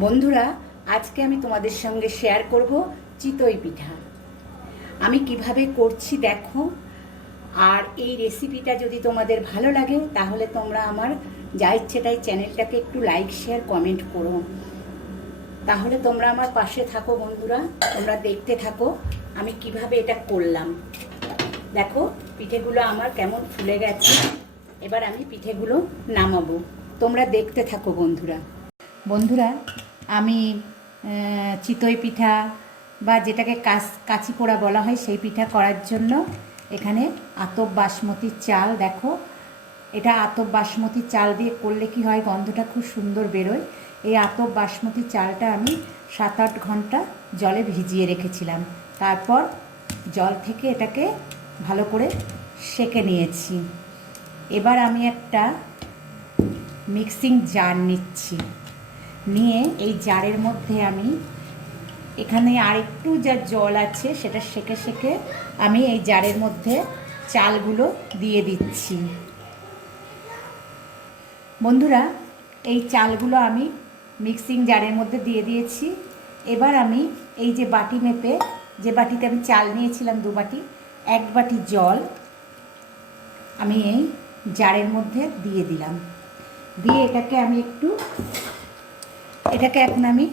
বন্ধুরা, আজকে আমি তোমাদের সঙ্গে শেয়ার করব চিতই পিঠা। আমি কিভাবে করছি দেখো। আর এই রেসিপিটা যদি তোমাদের ভালো লাগে তাহলে তোমরা আমার যা ইচ্ছে তাই চ্যানেলটাকে একটু লাইক শেয়ার কমেন্ট করো। তাহলে তোমরা আমার পাশে থাকো বন্ধুরা, তোমরা দেখতে থাকো আমি কিভাবে এটা করলাম। দেখো পিঠেগুলো আমার কেমন ফুলে গেছে। এবার আমি পিঠেগুলো নামাবো, তোমরা দেখতে থাকো বন্ধুরা। বন্ধুরা, আমি চিতই পিঠা বা যেটাকে কাচি পোড়া বলা হয় সেই পিঠা করার জন্য এখানে আতপ বাসমতি চাল, দেখো এটা আতপ বাসমতি চাল দিয়ে করলে কি হয়, গন্ধটা খুব সুন্দর বেরোয়। এই আতপ বাসমতি চালটা আমি 7-8 ঘন্টা জলে ভিজিয়ে রেখেছিলাম। তারপর জল থেকে এটাকে ভালো করে সেঁকে নিয়েছি। এবার আমি একটা মিক্সিং জার নিচ্ছি, নিয়ে এই জারের মধ্যে আমি এখানে আরেকটু যা জল আছে সেটা সেঁকে সেঁকে আমি এই জারের মধ্যে চালগুলো দিয়ে দিচ্ছি। বন্ধুরা, এই চালগুলো আমি মিক্সিং জারের মধ্যে দিয়ে দিয়েছি। এবার আমি এই যে বাটি মেপে, যে বাটিতে আমি চাল নিয়েছিলাম 2 বাটি, 1 বাটি জল আমি এই জারের মধ্যে দিয়ে দিলাম। দিয়ে এটাকে এখন আমি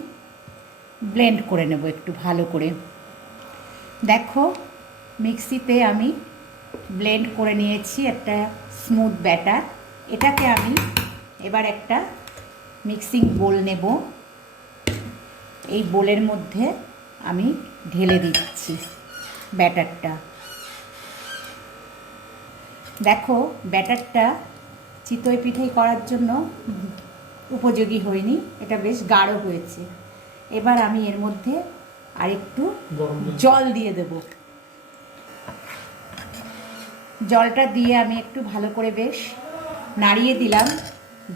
ব্লেন্ড করে নেব একটু ভালো করে। দেখো মিক্সিতে আমি ব্লেন্ড করে নিয়েছি একটা স্মুথ ব্যাটার। এটাকে আমি এবার একটা মিক্সিং বোল নেব, এই বোলের মধ্যে আমি ঢেলে দিচ্ছি ব্যাটারটা। দেখো ব্যাটারটা চিতই পিঠে করার জন্য উপযোগী হয়নি, এটা বেশ গাঢ় হয়েছে। এবার আমি এর মধ্যে আরেকটু জল দিয়ে দেব। জলটা দিয়ে আমি একটু ভালো করে বেশ নাড়িয়ে দিলাম।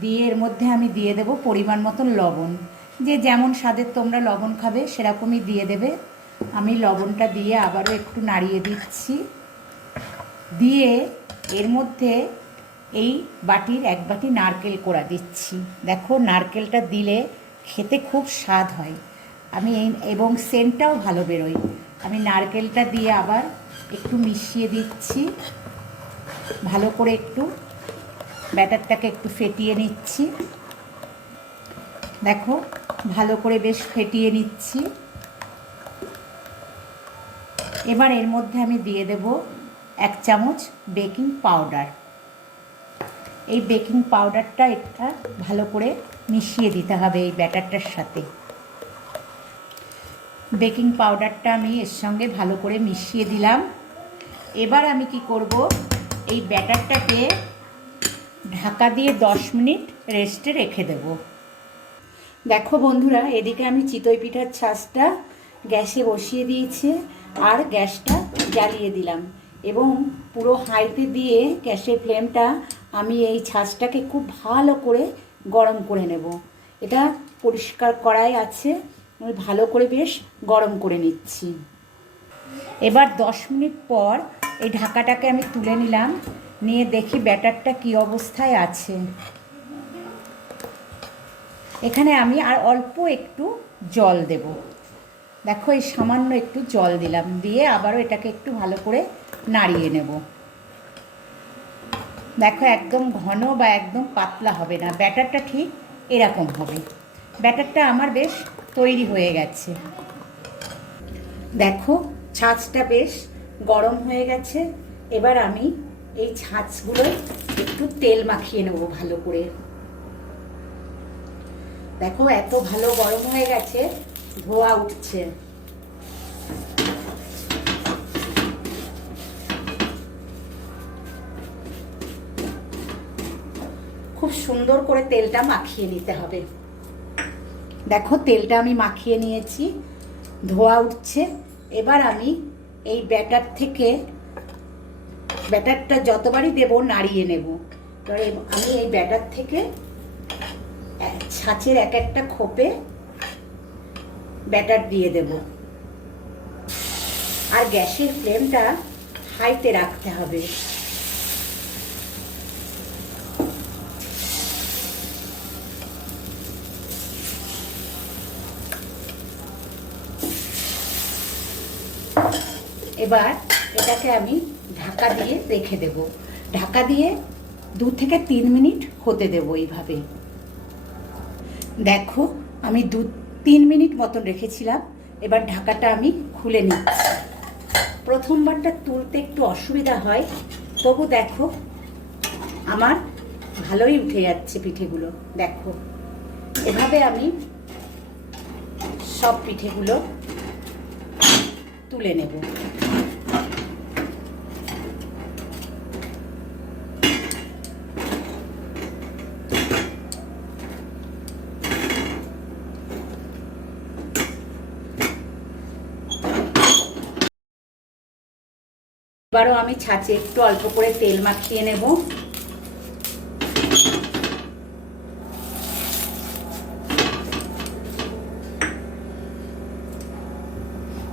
দিয়ে এর মধ্যে আমি দিয়ে দেব পরিমাণ মতন লবণ। যে যেমন স্বাদের তোমরা লবণ খাবে সেরকমই দিয়ে দেবে। আমি লবণটা দিয়ে আবারও একটু নাড়িয়ে দিচ্ছি। দিয়ে এর মধ্যে এই বাটির 1 বাটি নারকেল কোড়া দিচ্ছি। দেখো নারকেলটা দিলে খেতে খুব স্বাদ হয়, এবং সেন্টটাও ভালো বেরোয়। আমি নারকেলটা দিয়ে আবার একটু মিশিয়ে দিচ্ছি, ভালো করে একটু ব্যাটারটাকে একটু ফেটিয়ে নিচ্ছি। দেখো ভালো করে বেশ ফেটিয়ে নিচ্ছি। এবার এর মধ্যে আমি দিয়ে দেব 1 চামচ বেকিং পাউডার। এই বেকিং পাউডারটা এটা ভালো করে মিশিয়ে দিতে হবে এই ব্যাটারটার সাথে। বেকিং পাউডারটা আমি এর সঙ্গে ভালো করে মিশিয়ে দিলাম। এবার আমি কি করব, এই ব্যাটারটাকে ঢাকা দিয়ে 10 মিনিট রেস্টে রেখে দেব। দেখো বন্ধুরা, এদিকে আমি চিতই পিঠার ছাঁচটা গ্যাসে বসিয়ে দিয়েছি আর গ্যাসটা জ্বালিয়ে দিলাম, এবং পুরো হাইতে দিয়ে গ্যাসের ফ্লেমটা আমি এই ছাঁচটাকে খুব ভালো করে গরম করে নেব। এটা পরিষ্কার কড়াই আছে, আমি ভালো করে বেশ গরম করে নিচ্ছি। এবার 10 মিনিট পর এই ঢাকাটাকে আমি তুলে নিলাম, নিয়ে দেখি ব্যাটারটা কি অবস্থায় আছে। এখানে আমি আর অল্প একটু জল দেব। দেখো এই সামান্য একটু জল দিলাম, দিয়ে আবারও এটাকে একটু ভালো করে নাড়িয়ে নেব। দেখো একদম ঘন বা একদম পাতলা হবে না, ব্যাটারটা ঠিক এরকম হবে। ব্যাটারটা আমার বেশ তৈরি হয়ে গেছে। দেখো ছাঁচটা বেশ গরম হয়ে গেছে। এবার আমি এই ছাঁচগুলো একটু তেল মাখিয়ে নেব ভালো করে। দেখো এত ভালো গরম হয়ে গেছে, ধোঁয়া উঠছে। খুব সুন্দর করে তেলটা মাখিয়ে নিতে হবে। দেখো তেলটা আমি মাখিয়ে নিয়েছি, ধোঁয়া উঠছে। এবার আমি এই ব্যাটারটা যতবারই দেব নাড়িয়ে নেব। এবার আমি এই ব্যাটার থেকে ছাঁচের এক একটা খোপে ব্যাটার দিয়ে দেব, আর গ্যাসের ফ্লেমটা হাইতে রাখতে হবে। এবার এটাকে আমি ঢাকা দিয়ে রেখে দেব। ঢাকা দিয়ে 2 থেকে 3 মিনিট হতে দেব এইভাবে। দেখো আমি 2-3 মিনিট মতন রেখেছিলাম। এবার ঢাকাটা আমি খুলে নিচ্ছি। প্রথমবারটা তুলতে একটু অসুবিধা হয়, তবু দেখো আমার ভালোই উঠে যাচ্ছে পিঠেগুলো। দেখো এভাবে আমি সব পিঠেগুলো তুলে নেব। এবারও আমি ছাঁচে একটু অল্প করে তেল মাখিয়ে নেব।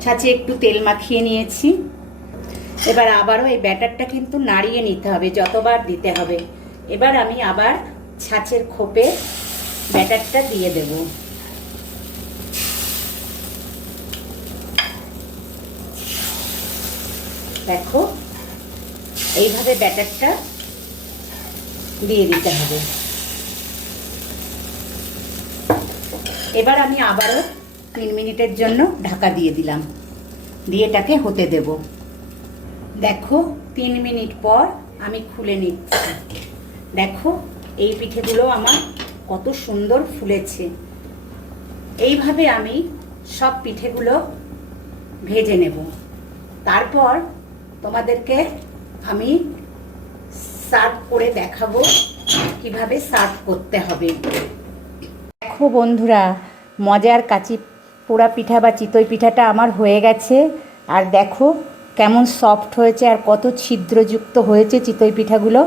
ছাঁচে একটু তেল মাখিয়ে নিয়েছি। এবার আবারও এই ব্যাটারটা কিন্তু নাড়িয়ে নিতে হবে, যতবার দিতে হবে। এবার আমি আবার ছাঁচের খোপে ব্যাটারটা দিয়ে দেব। দেখো এইভাবে ব্যাটারটা দিয়ে দিতে হবে। এবার আমি আবারও 3 মিনিটের জন্য ঢাকা দিয়ে দিলাম, দিয়ে এটাকে হতে দেব। দেখো 3 মিনিট পর আমি খুলে নিচ্ছি। দেখো এই পিঠেগুলো আমার কত সুন্দর ফুলেছে। এইভাবে আমি সব পিঠেগুলো ভেজে নেব। তারপর তোমাদেরকে আমি সার্ভ করে দেখাবো কিভাবে সার্ভ করতে হবে। দেখো বন্ধুরা, মজার কাঁচি পোড়া পিঠা বা চিতই পিঠাটা আমার হয়ে গেছে। আর দেখো কেমন সফট হয়েছে আর কত ছিদ্রযুক্ত হয়েছে চিতই পিঠাগুলো,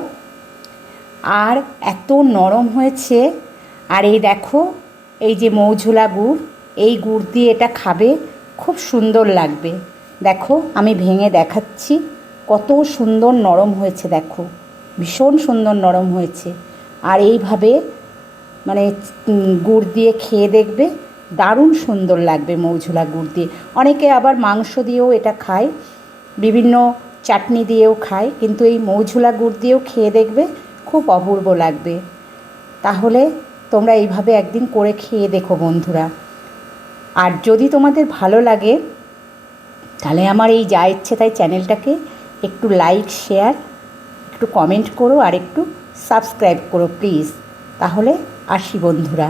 আর এত নরম হয়েছে। আর এই দেখো এই যে মৌঝোলা গুড়, এই গুড় দিয়ে এটা খাবে, খুব সুন্দর লাগবে। দেখো আমি ভেঙে দেখাচ্ছি, কত সুন্দর নরম হয়েছে। দেখো ভীষণ সুন্দর নরম হয়েছে। আর এইভাবে মানে গুড় দিয়ে খেয়ে দেখবে, দারুণ সুন্দর লাগবে মৌঝোলা গুড় দিয়ে। অনেকে আবার মাংস দিয়েও এটা খায়, বিভিন্ন চাটনি দিয়েও খায়, কিন্তু এই মৌঝোলা গুড় দিয়েও খেয়ে দেখবে, খুব অপূর্ব লাগবে। তাহলে তোমরা এইভাবে একদিন করে খেয়ে দেখো বন্ধুরা। আর যদি তোমাদের ভালো লাগে তাহলে আমার এই যা ইচ্ছে তাই চ্যানেলটাকে একটু লাইক, শেয়ার, একটু কমেন্ট করো আর একটু সাবস্ক্রাইব করো প্লিজ। তাহলে আসি বন্ধুরা।